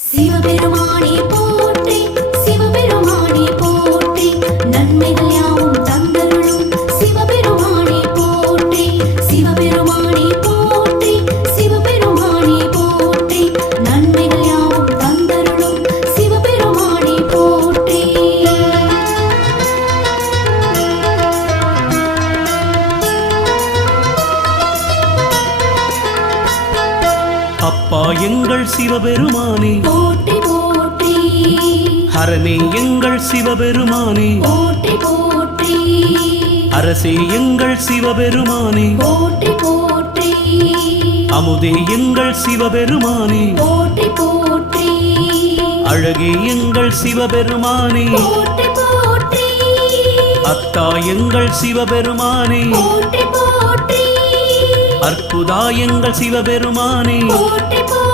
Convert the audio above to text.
சிவபெருமானே போற்றி சிவபெருமானே போற்றி நன்மைகள் யாவும் தந்தருளும் சிவபெருமானே போற்றி சிவபெருமானே போற்றி சிவபெருமானே போற்றி நன்மைகள் யாவும் தந்தருளும் சிவபெருமானே போற்றி. அப்பா எங்கள் சிவபெருமானே போற்றி போற்றி ஹரனே எங்கள் சிவபெருமானே போற்றி போற்றி அரசே எங்கள் சிவபெருமானே போற்றி போற்றி அமுதே எங்கள் சிவபெருமானே போற்றி போற்றி அழகே எங்கள் சிவபெருமானே போற்றி போற்றி அத்தா எங்கள் சிவபெருமானே போற்றி போற்றி அற்புதா எங்கள் சிவபெருமானே போற்றி போற்றி